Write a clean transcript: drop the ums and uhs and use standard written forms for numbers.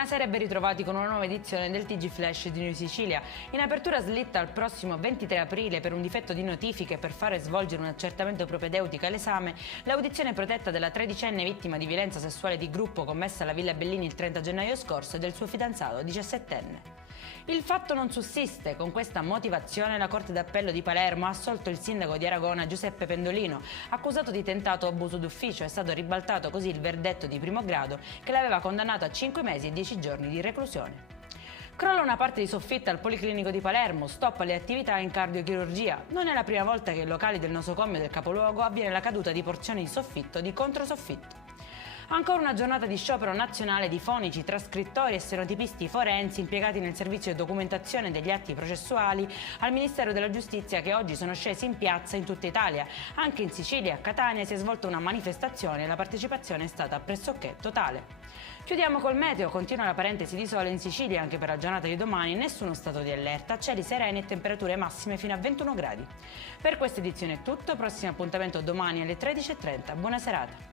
Buonasera e ben ritrovati con una nuova edizione del TG Flash di New Sicilia. In apertura slitta al prossimo 23 aprile per un difetto di notifiche per fare svolgere un accertamento propedeutico all'esame l'audizione protetta della tredicenne vittima di violenza sessuale di gruppo commessa alla Villa Bellini il 30 gennaio scorso e del suo fidanzato 17enne. Il fatto non sussiste. Con questa motivazione la Corte d'Appello di Palermo ha assolto il sindaco di Aragona Giuseppe Pendolino, accusato di tentato abuso d'ufficio. È stato ribaltato così il verdetto di primo grado che l'aveva condannato a 5 mesi e 10 giorni di reclusione. Crolla una parte di soffitta al Policlinico di Palermo, stop alle attività in cardiochirurgia. Non è la prima volta che ai locali del nosocomio del capoluogo avviene la caduta di porzioni di soffitto di controsoffitto. Ancora una giornata di sciopero nazionale di fonici, trascrittori e stenotipisti forensi impiegati nel servizio di documentazione degli atti processuali al Ministero della Giustizia, che oggi sono scesi in piazza in tutta Italia. Anche in Sicilia, a Catania, si è svolta una manifestazione e la partecipazione è stata pressoché totale. Chiudiamo col meteo. Continua la parentesi di sole in Sicilia anche per la giornata di domani, nessuno stato di allerta, cieli sereni e temperature massime fino a 21 gradi. Per questa edizione è tutto, prossimo appuntamento domani alle 13:30. Buona serata.